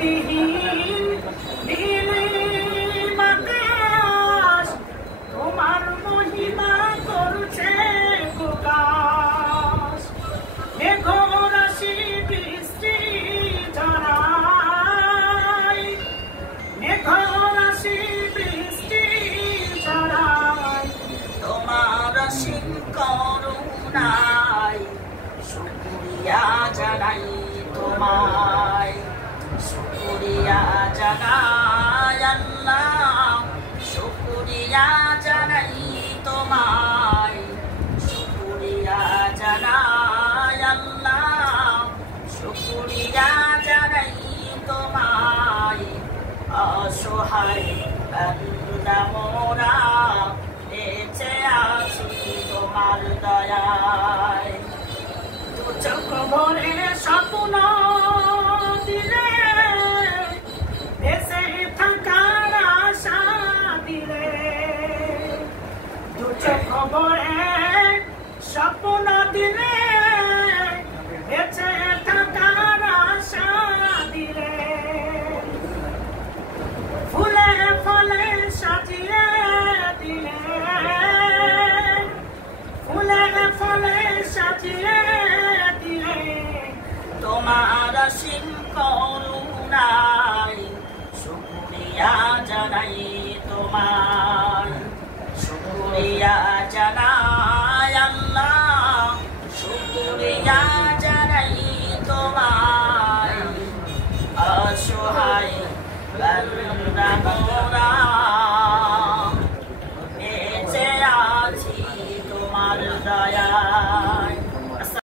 বিহীন নীলিম আকাশ তোমার মহিমা করছে প্রকাশ। মেঘরাশি বৃষ্টি ঝরায়, মেঘরাশি বৃষ্টি ঝরায়, তোমার অসীম করুণায় শুকরিয়া জানাই তোমায়, শুকরিয়া জানাই আল্লাহ, শুকরিয়া জানাই তোমায়, শুকরিয়া জানাই আল্লাহ, শুকরিয়া জানাই তোমায়। অসহায় বান্দা মোরা বেঁচে আছি তোমার দয়ায়। দু চোখ ভরে স্বপ্ন দিলে, ভেসে থাকার আশা দিলে, দু চোখ ভরে স্বপ্ন দিলে, বেঁচে থাকার আশা দিলে, ফুলে ফলে সাজিয়ে দিলে, ফুলে ফলে সাজিয়ে দিলে, তোমার অসীম করুণায় শুকরিয়া জানাই তোমায়, শুকরিয়া জানাই আল্লাহ, শুকরিয়া জানাই তোমায়। অসহায় বান্দা